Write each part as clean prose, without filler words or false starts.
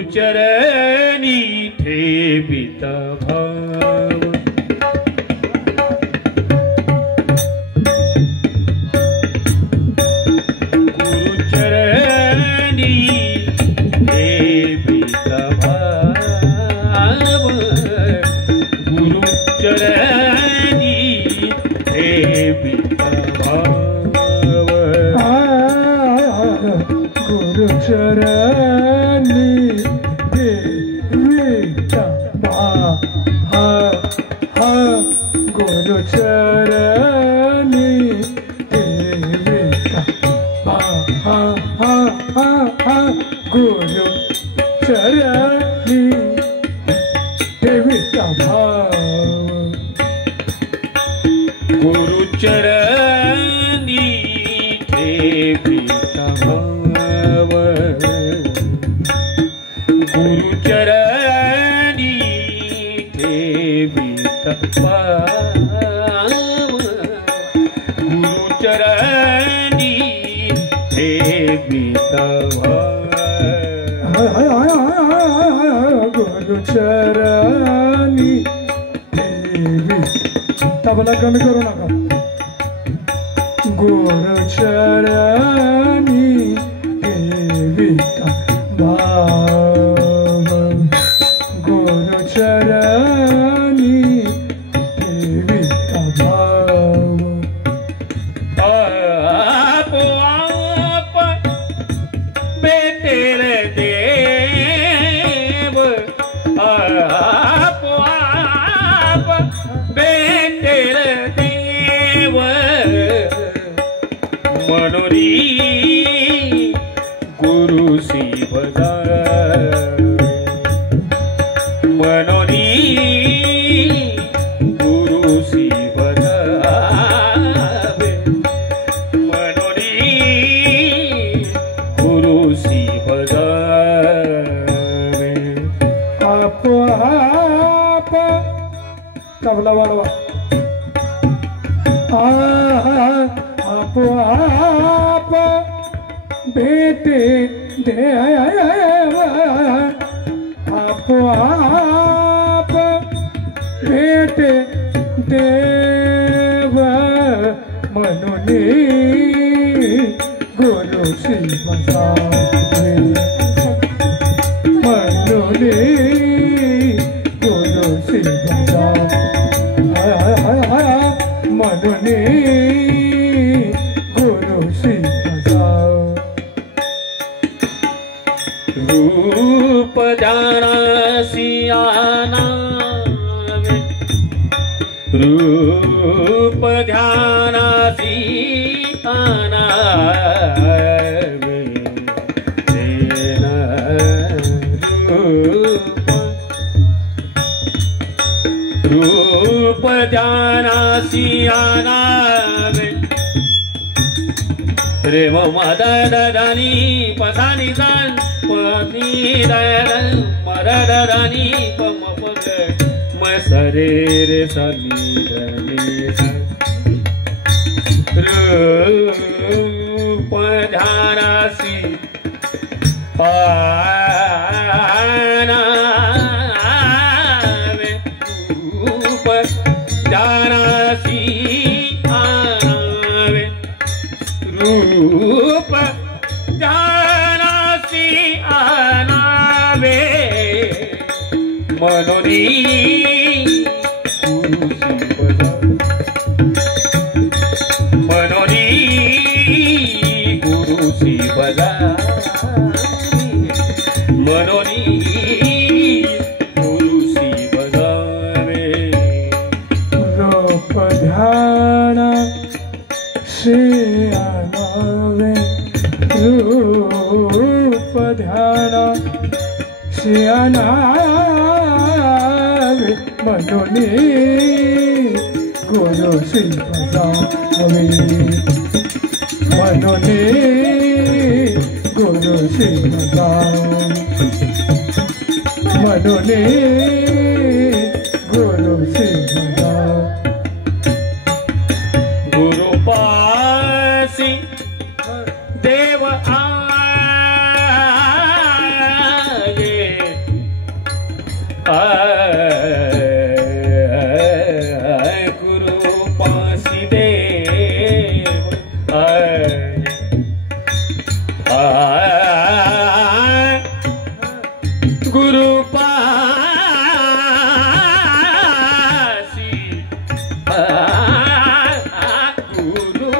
गुरुचरणी ठेवित भाव गुरुचरणी ठेवित भाव गुरुचरणी ठेवित भाव गुरुचरणी गुरुचरणी गुरुचरणी ठेविता भाव गुरुचरणी ठेविता भाव गुरुचरणी ठेविता भाव गुरुचरणी ठेविता गुरुचरणी तबला कमी करू नका गुरुचरणी ठेविता भाव गुरुचरणी ठेविता भाव आप आप बेटेल देव आप आप बेटेल देव मनोरी गुरु शिवदा मनोरी गुरु शिवदा मनोरी गुरु शिवदा आप आप तबला वाला आप आप बेटे देव आप आप बेटे देव मनोनी गुरु शिवदा मनोनी गुरु शिवदा मनोनी गुरु शिवदा रूप जाना सियाना रूप ध्याना सियाना रूप ध्याना सियाना रे मद दानी पधानी दान पनी दान मद दानी पम पग म सरे रे सनी धनी रूप ध्याना सियाना रूप ध्याना सियाना रूप ध्यानासी आनावे मनोनी मनोनी गुरुसी बजा मनोनी गुरुसी बजावे रूप ध्यान से आनावे रूप ध्यान से आनावे मनोनी गुरु श्री बजावे मनोनी गुरु श्री बजावे मनोनी गुरु श्री बजावे गुरु पासी देव आए गुरु पासी देव आए गुरु पासी गुरु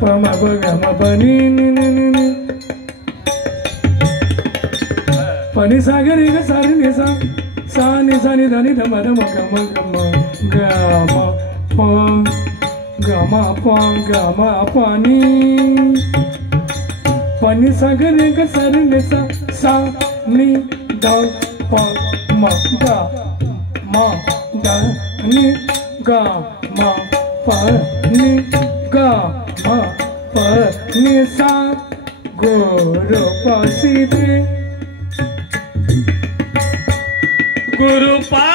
पमा बगा बनी पनि सागरे ग सारे नि सा सा नि सा नि धनि धम धम गम गम गम प गम प गम पानी पनि सागरे ग सारे नि सा सा नि ध प म ग म द नि ग म प नि ग म प नि सा गुरु पासी दे गुरु पासी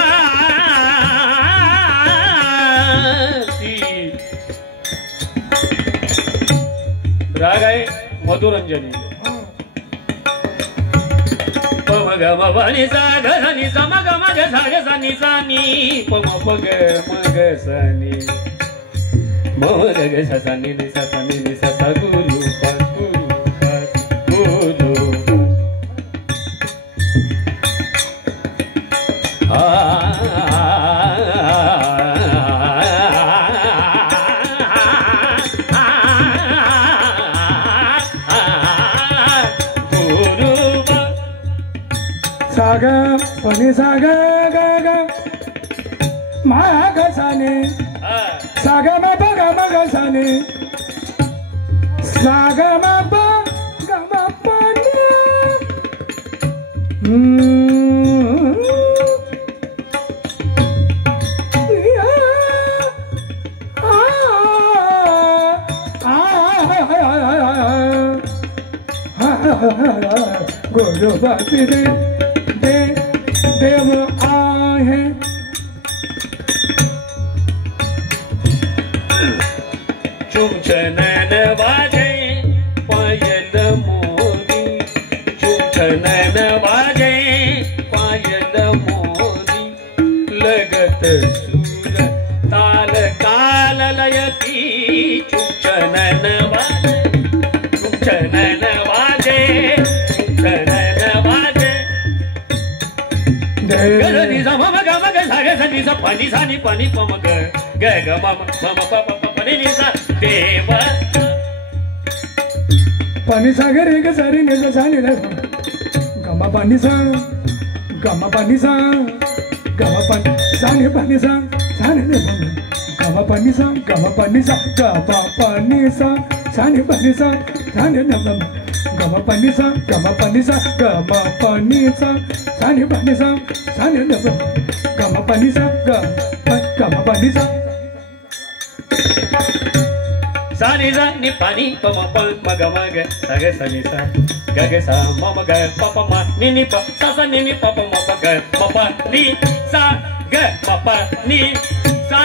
राग आहे मधुरंजनी पम ग म प नि सा ग सा नि सा म ग म ग सा ग सा नि सा नि प म प ग म ग सा नि म ग ग सा सा नि नि सा नि नि सा सा गुरु पास गुरु सागा पनि सागा गा गा मा गा साने सागा मा प गा मा गा साने सागा मा प गा मा प नि गुरु पासी दे देव आए चुमचनन वाजे पायल मोदी चुमचनन वाजे पायल मोदी लगत सूर ताल काल लयती चुमचनन वाजे चुमचनन वाजे चुमचनन वाजे गनि सा म ग म ग सा ग सा नि सा पनि सा नि पनि प म ग ग ग म म प प पनि नि सा देव pani sagare ga sari ne sa sa ni da gama pani sa gama pani sa sa ni pani sa ni da gama pani sa ga pa pani sa sa ni pani sa ni da gama pani sa ga pa pani sa sa ni pani sa ni da gama pani sa sa ni sa ni pani pa ma pa ma ga sa ga sa ni sa ga ga sa ma ma ga pa pa ma ni pa sa ni pa pa ma pa ga ma pa ni sa ga ma pa ni sa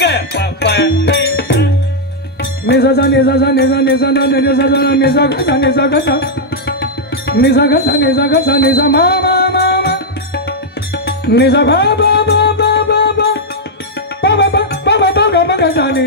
ga pa pa ni ni sa sa ni sa sa ni sa ni sa no ni sa sa ni sa ga sa ni sa ga sa ni sa ga sa ni sa ga sa ni sa ma ma ma ma ni sa ba ba ba ba ba ba ba ba ba ba ba ga ma ga sa ni